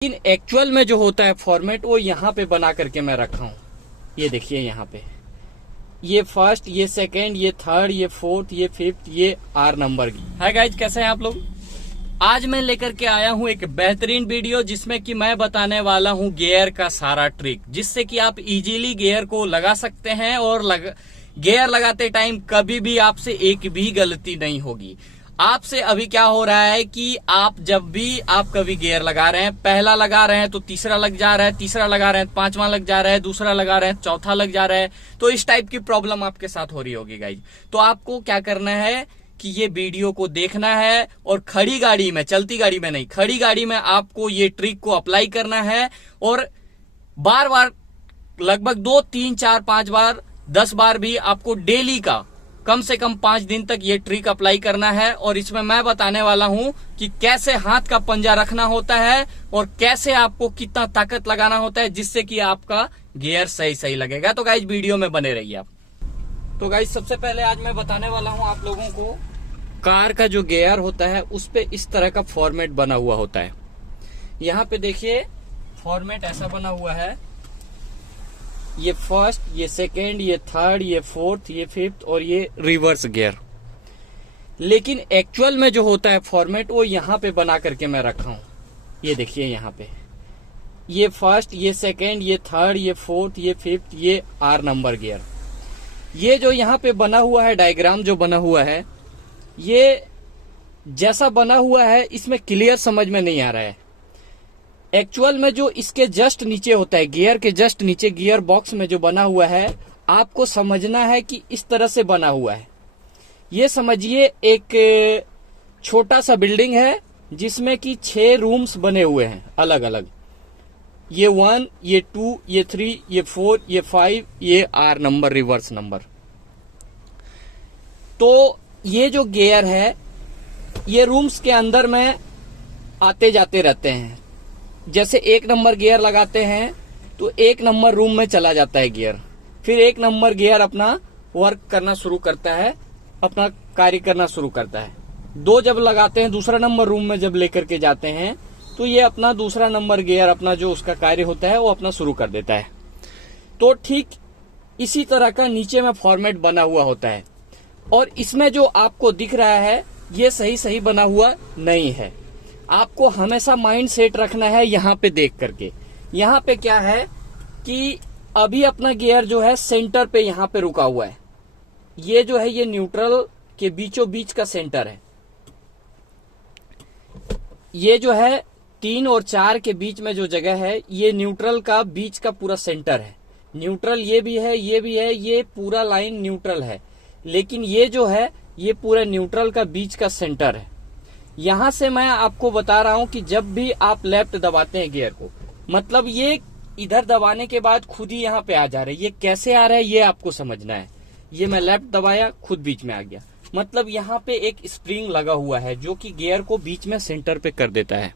लेकिन एक्चुअल में जो होता है फॉर्मेट वो यहाँ पे बना करके मैं रखा हूँ। ये देखिए यहाँ पे ये फर्स्ट, ये सेकंड, ये थर्ड, ये फोर्थ, ये फिफ्थ, ये आर नंबर की। हाय गाइज, कैसे हैं आप लोग। आज मैं लेकर के आया हूँ एक बेहतरीन वीडियो जिसमें कि मैं बताने वाला हूँ गियर का सारा ट्रिक, जिससे कि आप इजीली गियर को लगा सकते हैं और गियर लगाते टाइम कभी भी आपसे एक भी गलती नहीं होगी। आपसे अभी क्या हो रहा है कि आप जब भी आप कभी गियर लगा रहे हैं, पहला लगा रहे हैं तो तीसरा लग जा रहा है, तीसरा लगा रहे हैं पांचवा लग जा रहा है, दूसरा लगा रहे हैं चौथा लग जा रहा है। तो इस टाइप की प्रॉब्लम आपके साथ हो रही होगी गाइज। तो आपको क्या करना है कि ये वीडियो को देखना है और खड़ी गाड़ी में, चलती गाड़ी में नहीं, खड़ी गाड़ी में आपको ये ट्रिक को अप्लाई करना है और बार बार, लगभग 2, 3, 4, 5 बार, 10 बार भी आपको डेली का कम से कम 5 दिन तक ये ट्रिक अप्लाई करना है। और इसमें मैं बताने वाला हूं कि कैसे हाथ का पंजा रखना होता है और कैसे आपको कितना ताकत लगाना होता है जिससे कि आपका गियर सही लगेगा। तो गाइज वीडियो में बने रहिए आप। तो गाइज सबसे पहले आज मैं बताने वाला हूं आप लोगों को, कार का जो गियर होता है उस पे इस तरह का फॉर्मेट बना हुआ होता है। यहाँ पे देखिए फॉर्मेट ऐसा बना हुआ है, ये फर्स्ट, ये सेकेंड, ये थर्ड, ये फोर्थ, ये फिफ्थ और ये रिवर्स गियर। लेकिन एक्चुअल में जो होता है फॉर्मेट वो यहाँ पे बना करके मैं रखा हूँ। ये देखिए यहाँ पे ये फर्स्ट, ये सेकेंड, ये थर्ड, ये फोर्थ, ये फिफ्थ, ये आर नंबर गियर। ये जो यहाँ पे बना हुआ है डायग्राम जो बना हुआ है, ये जैसा बना हुआ है इसमें क्लियर समझ में नहीं आ रहा है। एक्चुअल में जो इसके जस्ट नीचे होता है, गियर के जस्ट नीचे गियर बॉक्स में जो बना हुआ है, आपको समझना है कि इस तरह से बना हुआ है। ये समझिए एक छोटा सा बिल्डिंग है जिसमें कि 6 रूम्स बने हुए हैं अलग अलग। ये 1, ये 2, ये 3, ये 4, ये 5, ये आर नंबर, रिवर्स नंबर। तो ये जो गियर है ये रूम्स के अंदर में आते जाते रहते हैं। जैसे 1 नंबर गियर लगाते हैं तो 1 नंबर रूम में चला जाता है गियर, फिर 1 नंबर गियर अपना वर्क करना शुरू करता है, अपना कार्य करना शुरू करता है। 2 जब लगाते हैं, दूसरा नंबर रूम में जब लेकर के जाते हैं तो ये अपना दूसरा नंबर गियर अपना जो उसका कार्य होता है वो अपना शुरू कर देता है। तो ठीक इसी तरह का नीचे में फॉर्मेट बना हुआ होता है और इसमें जो आपको दिख रहा है ये सही बना हुआ नहीं है। आपको हमेशा माइंड सेट रखना है यहाँ पे देख करके। यहाँ पे क्या है कि अभी अपना गियर जो है सेंटर पे यहाँ पे रुका हुआ है। ये जो है ये न्यूट्रल के बीचों बीच का सेंटर है। ये जो है 3 और 4 के बीच में जो जगह है ये न्यूट्रल का बीच का पूरा सेंटर है। न्यूट्रल ये भी है, ये भी है, ये पूरा लाइन न्यूट्रल है, लेकिन ये जो है ये पूरा न्यूट्रल का बीच का सेंटर है। यहां से मैं आपको बता रहा हूं कि जब भी आप लेफ्ट दबाते हैं गियर को, मतलब ये इधर दबाने के बाद खुद ही यहाँ पे आ जा रहा है। ये कैसे आ रहा है ये आपको समझना है। ये मैं लेफ्ट दबाया, खुद बीच में आ गया, मतलब यहाँ पे एक स्प्रिंग लगा हुआ है जो कि गियर को बीच में सेंटर पे कर देता है।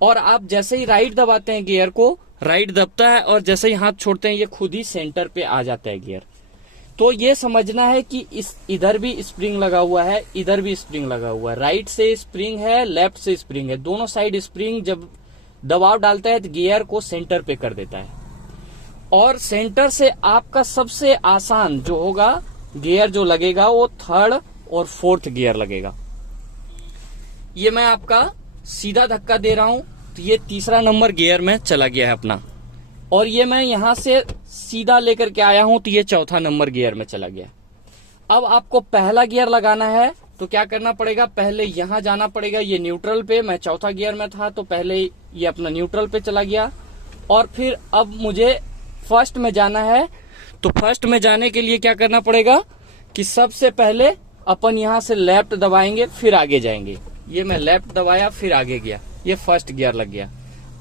और आप जैसे ही राइट दबाते हैं गियर को, राइट दबता है और जैसे ही हाथ छोड़ते हैं ये खुद ही सेंटर पे आ जाता है गियर। तो ये समझना है कि इधर भी स्प्रिंग लगा हुआ है, इधर भी स्प्रिंग लगा हुआ है। राइट से स्प्रिंग है, लेफ्ट से स्प्रिंग है, दोनों साइड स्प्रिंग जब दबाव डालता है तो गियर को सेंटर पे कर देता है। और सेंटर से आपका सबसे आसान जो होगा गियर जो लगेगा वो 3rd और 4th गियर लगेगा। ये मैं आपका सीधा धक्का दे रहा हूं तो ये 3रा नंबर गियर में चला गया है अपना, और ये मैं यहां से सीधा लेकर के आया हूं तो ये 4था नंबर गियर में चला गया। अब आपको पहला गियर लगाना है तो क्या करना पड़ेगा, पहले यहां जाना पड़ेगा। ये न्यूट्रल पे, मैं 4था गियर में था तो पहले ये अपना न्यूट्रल पे चला गया। और फिर अब मुझे फर्स्ट में जाना है, तो फर्स्ट में जाने के लिए क्या करना पड़ेगा कि सबसे पहले अपन यहां से लेफ्ट दबाएंगे फिर आगे जाएंगे। ये मैं लेफ्ट दबाया फिर आगे गया, ये फर्स्ट गियर लग गया।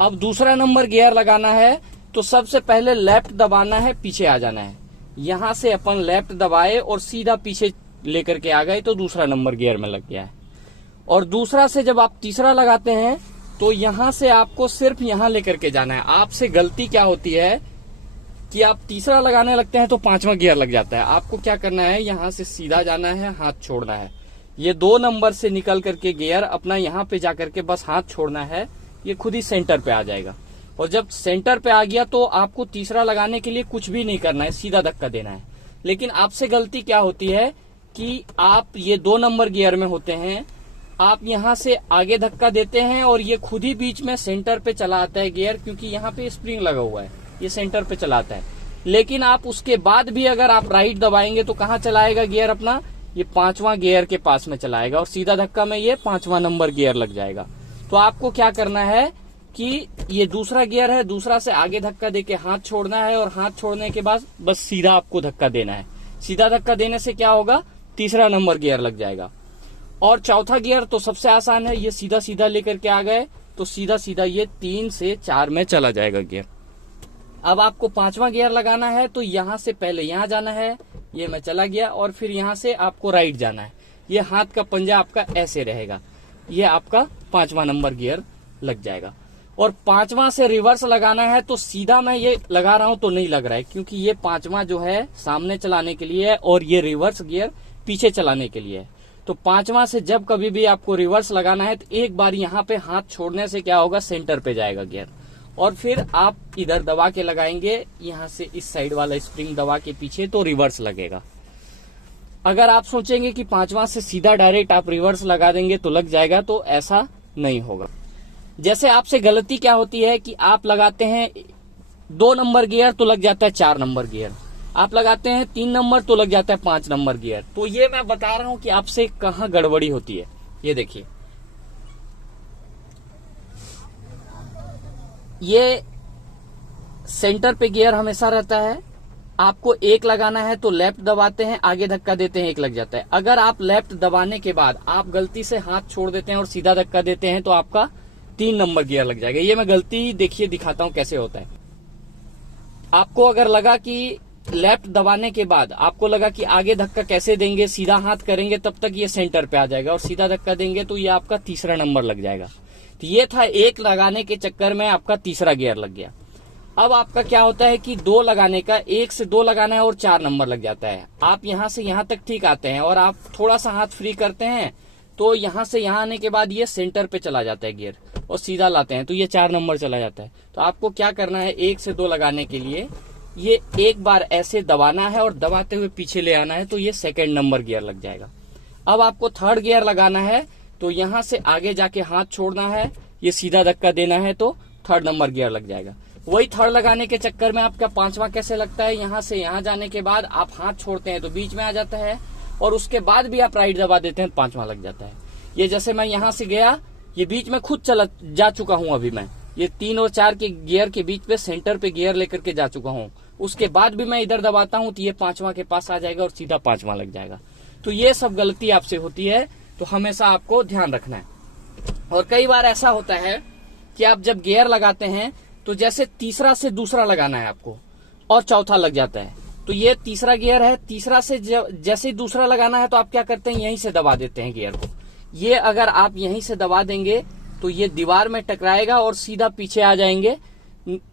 अब दूसरा नंबर गियर लगाना है तो सबसे पहले लेफ्ट दबाना है, पीछे आ जाना है। यहां से अपन लेफ्ट दबाए और सीधा पीछे लेकर के आ गए तो दूसरा नंबर गियर में लग गया है। और दूसरा से जब आप तीसरा लगाते हैं तो यहां से आपको सिर्फ यहां लेकर के जाना है। आपसे गलती क्या होती है कि आप तीसरा लगाने लगते हैं तो 5वां गियर लग जाता है। आपको क्या करना है, यहां से सीधा जाना है, हाथ छोड़ना है। ये 2 नंबर से निकल करके गियर अपना यहाँ पे जाकर के बस हाथ छोड़ना है, ये खुद ही सेंटर पे आ जाएगा। और जब सेंटर पे आ गया तो आपको तीसरा लगाने के लिए कुछ भी नहीं करना है, सीधा धक्का देना है। लेकिन आपसे गलती क्या होती है कि आप ये 2 नंबर गियर में होते हैं, आप यहाँ से आगे धक्का देते हैं और ये खुद ही बीच में सेंटर पे चला आता है गियर, क्योंकि यहाँ पे स्प्रिंग लगा हुआ है, ये सेंटर पे चलाता है। लेकिन आप उसके बाद भी अगर आप राइट दबाएंगे तो कहाँ चलाएगा गियर अपना, ये 5वां गियर के पास में चलाएगा और सीधा धक्का में ये 5वां नंबर गियर लग जाएगा। तो आपको क्या करना है कि ये दूसरा गियर है, दूसरा से आगे धक्का देके हाथ छोड़ना है और हाथ छोड़ने के बाद बस सीधा आपको धक्का देना है। सीधा धक्का देने से क्या होगा, तीसरा नंबर गियर लग जाएगा। और चौथा गियर तो सबसे आसान है, ये सीधा सीधा लेकर के आ गए तो सीधा सीधा ये 3 से 4 में चला जाएगा गियर। अब आपको 5वां गियर लगाना है तो यहां से पहले यहां जाना है, ये मैं चला गया, और फिर यहां से आपको राइट जाना है। ये हाथ का पंजा आपका ऐसे रहेगा, ये आपका 5वां नंबर गियर लग जाएगा। और 5वां से रिवर्स लगाना है तो सीधा मैं ये लगा रहा हूं तो नहीं लग रहा है, क्योंकि ये 5वां जो है सामने चलाने के लिए है और ये रिवर्स गियर पीछे चलाने के लिए है। तो 5वां से जब कभी भी आपको रिवर्स लगाना है तो एक बार यहाँ पे हाथ छोड़ने से क्या होगा, सेंटर पे जाएगा गियर, और फिर आप इधर दबा के लगाएंगे, यहाँ से इस साइड वाला स्प्रिंग दबा के पीछे, तो रिवर्स लगेगा। अगर आप सोचेंगे कि 5वां से सीधा डायरेक्ट आप रिवर्स लगा देंगे तो लग जाएगा, तो ऐसा नहीं होगा। जैसे आपसे गलती क्या होती है कि आप लगाते हैं 2 नंबर गियर तो लग जाता है 4 नंबर गियर, आप लगाते हैं 3 नंबर तो लग जाता है 5 नंबर गियर। तो ये मैं बता रहा हूं कि आपसे कहां गड़बड़ी होती है। ये देखिए, ये सेंटर पे गियर हमेशा रहता है, आपको 1 लगाना है तो लेफ्ट दबाते हैं, आगे धक्का देते हैं, 1 लग जाता है। अगर आप लेफ्ट दबाने के बाद आप गलती से हाथ छोड़ देते हैं और सीधा धक्का देते हैं तो आपका 3 नंबर गियर लग जाएगा। ये मैं गलती देखिए दिखाता हूं कैसे होता है। आपको अगर लगा कि लेफ्ट दबाने के बाद आपको लगा कि आगे धक्का कैसे देंगे, सीधा हाथ करेंगे तब तक ये सेंटर पे आ जाएगा, और सीधा धक्का देंगे तो ये आपका तीसरा नंबर लग जाएगा। तो ये था 1 लगाने के चक्कर में आपका तीसरा गियर लग गया। अब आपका क्या होता है कि 2 लगाने का, 1 से 2 लगाना है और 4 नंबर लग जाता है। आप यहां से यहां तक ठीक आते हैं और आप थोड़ा सा हाथ फ्री करते हैं तो यहां से यहां आने के बाद ये सेंटर पे चला जाता है गियर, और सीधा लाते हैं तो ये 4 नंबर चला जाता है। तो आपको क्या करना है, 1 से 2 लगाने के लिए ये एक बार ऐसे दबाना है और दबाते हुए पीछे ले आना है तो ये 2nd नंबर गियर लग जाएगा। अब आपको 3rd गियर लगाना है तो यहां से आगे जाके हाथ छोड़ना है, ये सीधा धक्का देना है तो 3rd नंबर गियर लग जाएगा। वही 3rd लगाने के चक्कर में आपका 5वां कैसे लगता है, यहां से यहां जाने के बाद आप हाथ छोड़ते हैं तो बीच में आ जाता है, और उसके बाद भी आप राइट दबा देते हैं 5वां लग जाता है। ये जैसे मैं यहां से गया, ये बीच में खुद चला जा चुका हूं, अभी मैं ये 3 और 4 के गियर के बीच पे सेंटर पे गियर लेकर के जा चुका हूं। उसके बाद भी मैं इधर दबाता हूं तो ये 5वां के पास आ जाएगा और सीधा 5वां लग जाएगा। तो ये सब गलती आपसे होती है, तो हमेशा आपको ध्यान रखना है। और कई बार ऐसा होता है कि आप जब गियर लगाते हैं तो जैसे तीसरा से दूसरा लगाना है आपको और चौथा लग जाता है, तो ये तीसरा गियर है, तीसरा से जैसे दूसरा लगाना है तो आप क्या करते हैं, यहीं से दबा देते हैं गियर को। ये अगर आप यहीं से दबा देंगे तो ये दीवार में टकराएगा और सीधा पीछे आ जाएंगे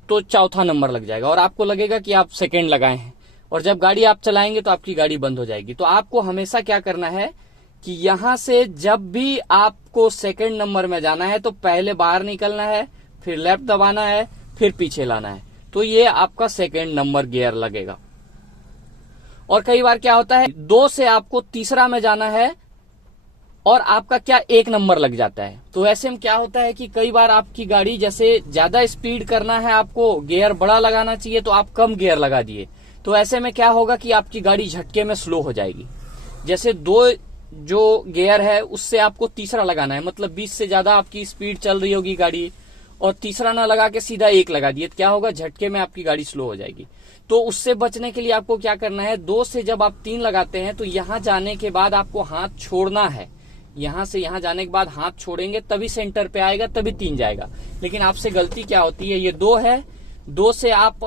तो 4था नंबर लग जाएगा और आपको लगेगा कि आप 2nd लगाए हैं, और जब गाड़ी आप चलाएंगे तो आपकी गाड़ी बंद हो जाएगी। तो आपको हमेशा क्या करना है कि यहां से जब भी आपको 2nd नंबर में जाना है तो पहले बाहर निकलना है, फिर लेफ्ट दबाना है, फिर पीछे लाना है, तो ये आपका 2nd नंबर गियर लगेगा। और कई बार क्या होता है, 2 से आपको तीसरा में जाना है और आपका क्या 1 नंबर लग जाता है। तो ऐसे में क्या होता है कि कई बार आपकी गाड़ी जैसे ज्यादा स्पीड करना है, आपको गियर बड़ा लगाना चाहिए तो आप कम गियर लगा दिए, तो ऐसे में क्या होगा कि आपकी गाड़ी झटके में स्लो हो जाएगी। जैसे 2 जो गियर है उससे आपको तीसरा लगाना है, मतलब 20 से ज्यादा आपकी स्पीड चल रही होगी गाड़ी और तीसरा ना लगा के सीधा 1 लगा दिए, तो क्या होगा, झटके में आपकी गाड़ी स्लो हो जाएगी। तो उससे बचने के लिए आपको क्या करना है, 2 से जब आप 3 लगाते हैं तो यहां जाने के बाद आपको हाथ छोड़ना है। यहां से यहां जाने के बाद हाथ छोड़ेंगे तभी सेंटर पे आएगा, तभी 3 जाएगा। लेकिन आपसे गलती क्या होती है, ये 2 है, 2 से आप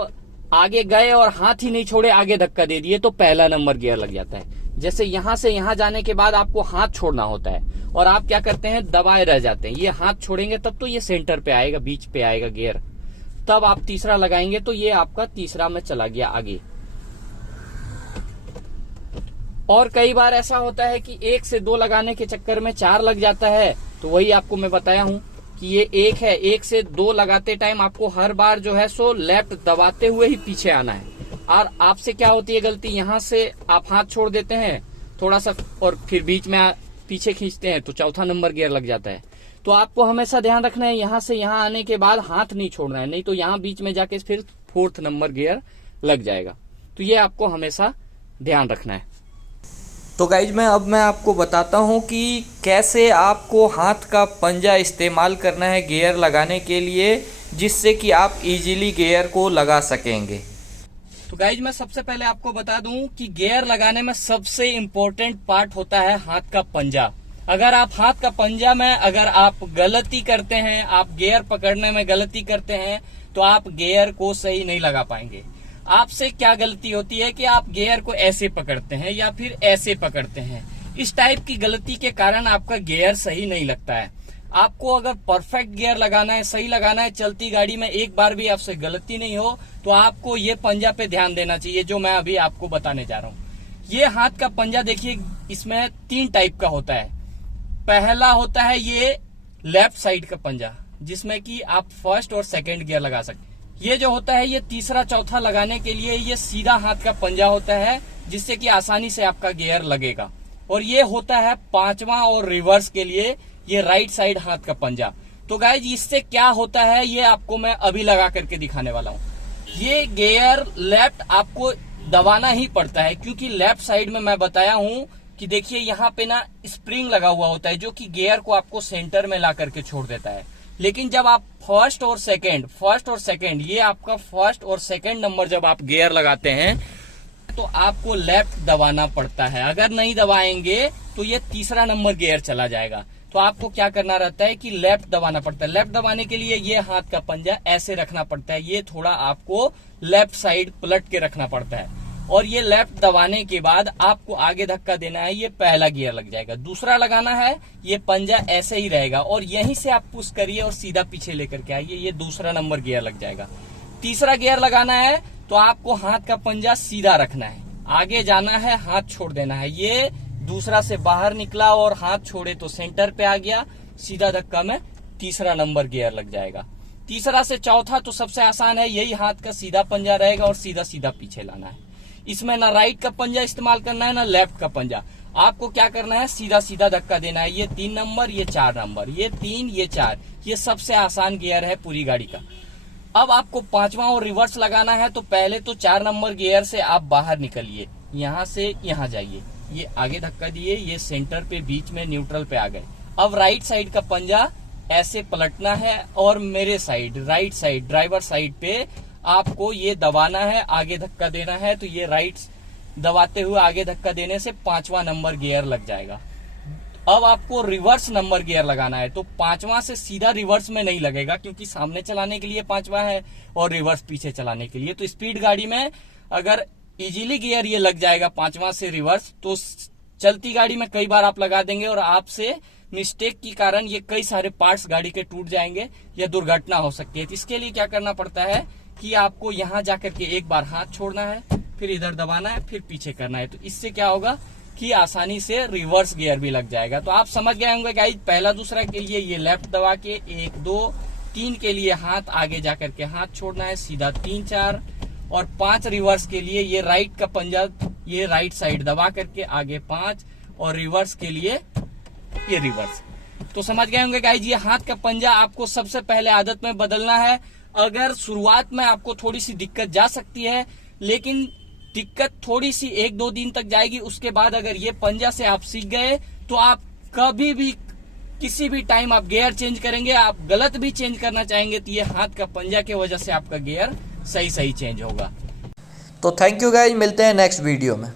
आगे गए और हाथ ही नहीं छोड़े, आगे धक्का दे दिए तो पहला नंबर गियर लग जाता है। जैसे यहां से यहां जाने के बाद आपको हाथ छोड़ना होता है और आप क्या करते हैं, दबाए रह जाते हैं। ये हाथ छोड़ेंगे तब तो ये सेंटर पे आएगा, बीच पे आएगा गियर, तब आप तीसरा लगाएंगे तो ये आपका तीसरा में चला गया आगे। और कई बार ऐसा होता है कि 1 से 2 लगाने के चक्कर में 4 लग जाता है, तो वही आपको मैं बताया हूं कि ये 1 है, 1 से 2 लगाते टाइम आपको हर बार जो है सो लेफ्ट दबाते हुए ही पीछे आना है। और आपसे क्या होती है गलती, यहाँ से आप हाथ छोड़ देते हैं थोड़ा सा और फिर बीच में पीछे खींचते हैं तो चौथा नंबर गियर लग जाता है। तो आपको हमेशा ध्यान रखना है यहाँ से यहाँ आने के बाद हाथ नहीं छोड़ना है, नहीं तो यहाँ बीच में जाके फिर 4th नंबर गियर लग जाएगा। तो ये आपको हमेशा ध्यान रखना है। तो गाइज मैं आपको बताता हूँ कि कैसे आपको हाथ का पंजा इस्तेमाल करना है गियर लगाने के लिए, जिससे कि आप इजीली गियर को लगा सकेंगे। तो गाइज मैं सबसे पहले आपको बता दूं कि गियर लगाने में सबसे इम्पोर्टेंट पार्ट होता है हाथ का पंजा। अगर आप हाथ का पंजा में अगर आप गलती करते हैं, आप गियर पकड़ने में गलती करते हैं, तो आप गियर को सही नहीं लगा पाएंगे। आपसे क्या गलती होती है कि आप गियर को ऐसे पकड़ते हैं या फिर ऐसे पकड़ते हैं। इस टाइप की गलती के कारण आपका गियर सही नहीं लगता है। आपको अगर परफेक्ट गियर लगाना है, सही लगाना है, चलती गाड़ी में एक बार भी आपसे गलती नहीं हो, तो आपको ये पंजा पे ध्यान देना चाहिए जो मैं अभी आपको बताने जा रहा हूँ। ये हाथ का पंजा देखिए, इसमें 3 टाइप का होता है। पहला होता है ये लेफ्ट साइड का पंजा, जिसमें कि आप फर्स्ट और सेकंड गियर लगा सकते हैं। ये जो होता है ये तीसरा चौथा लगाने के लिए ये सीधा हाथ का पंजा होता है, जिससे कि आसानी से आपका गियर लगेगा। और ये होता है 5वां और रिवर्स के लिए ये राइट साइड हाथ का पंजा। तो गाइज इससे क्या होता है ये आपको मैं अभी लगा करके दिखाने वाला हूँ। ये गियर लेफ्ट आपको दबाना ही पड़ता है, क्योंकि लेफ्ट साइड में मैं बताया हूँ कि देखिए यहाँ पे ना स्प्रिंग लगा हुआ होता है जो कि गियर को आपको सेंटर में ला करके छोड़ देता है। लेकिन जब आप फर्स्ट और सेकंड ये आपका फर्स्ट और सेकंड नंबर जब आप गियर लगाते हैं तो आपको लेफ्ट दबाना पड़ता है। अगर नहीं दबाएंगे तो ये तीसरा नंबर गियर चला जाएगा। तो आपको क्या करना रहता है कि लेफ्ट दबाना पड़ता है। लेफ्ट दबाने के लिए ये हाथ का पंजा ऐसे रखना पड़ता है, ये थोड़ा आपको लेफ्ट साइड पलट के रखना पड़ता है। और ये लेफ्ट दबाने के बाद आपको आगे धक्का देना है, ये पहला गियर लग जाएगा। दूसरा लगाना है, ये पंजा ऐसे ही रहेगा और यहीं से आप पुश करिए और सीधा पीछे लेकर के आइए, ये दूसरा नंबर गियर लग जाएगा। तीसरा गियर लगाना है तो आपको हाथ का पंजा सीधा रखना है, आगे जाना है, हाथ छोड़ देना है। ये दूसरा से बाहर निकला और हाथ छोड़े तो सेंटर पे आ गया, सीधा धक्का में तीसरा नंबर गियर लग जाएगा। तीसरा से चौथा तो सबसे आसान है, यही हाथ का सीधा पंजा रहेगा और सीधा सीधा पीछे लाना है। इसमें ना राइट का पंजा इस्तेमाल करना है ना लेफ्ट का पंजा। आपको क्या करना है, सीधा सीधा धक्का देना है। ये 3 नंबर, ये 4 नंबर, ये 3, ये 4, ये सबसे आसान गियर है पूरी गाड़ी का। अब आपको 5वां और रिवर्स लगाना है तो पहले तो 4 नंबर गियर से आप बाहर निकलिए, यहाँ से यहाँ जाइए, ये आगे धक्का दिए, ये सेंटर पे बीच में न्यूट्रल पे आ गए। अब राइट साइड का पंजा ऐसे पलटना है और मेरे side right side driver side पे आपको ये दबाना है, आगे धक्का देना है। तो ये राइट दबाते हुए आगे धक्का देने से 5वां नंबर गियर लग जाएगा। अब आपको रिवर्स नंबर गियर लगाना है तो 5वां से सीधा रिवर्स में नहीं लगेगा, क्योंकि सामने चलाने के लिए 5वां है और रिवर्स पीछे चलाने के लिए। तो स्पीड गाड़ी में अगर इजीली गियर ये लग जाएगा 5वां से रिवर्स, तो चलती गाड़ी में कई बार आप लगा देंगे और आपसे मिस्टेक के कारण ये कई सारे पार्ट्स गाड़ी के टूट जाएंगे या दुर्घटना हो सकती है। तो इसके लिए क्या करना पड़ता है कि आपको यहाँ जाकर के एक बार हाथ छोड़ना है, फिर इधर दबाना है, फिर पीछे करना है। तो इससे क्या होगा कि आसानी से रिवर्स गियर भी लग जाएगा। तो आप समझ गए होंगे गाइस, पहला दूसरा के लिए ये लेफ्ट दबा के 1 2 3 के लिए हाथ आगे जाकर के हाथ छोड़ना है, सीधा 3 4 और 5 रिवर्स के लिए ये राइट का पंजा, ये राइट साइड दबा करके आगे 5 और रिवर्स के लिए ये रिवर्स। तो समझ गए होंगे गाइस, ये हाथ का पंजा आपको सबसे पहले आदत में बदलना है। अगर शुरुआत में आपको थोड़ी सी दिक्कत जा सकती है, लेकिन दिक्कत थोड़ी सी 1-2 दिन तक जाएगी। उसके बाद अगर ये पंजा से आप सीख गए तो आप कभी भी किसी भी टाइम आप गियर चेंज करेंगे, आप गलत भी चेंज करना चाहेंगे तो ये हाथ का पंजा की वजह से आपका गियर सही चेंज होगा। तो थैंक यू गाइस, मिलते हैं नेक्स्ट वीडियो में।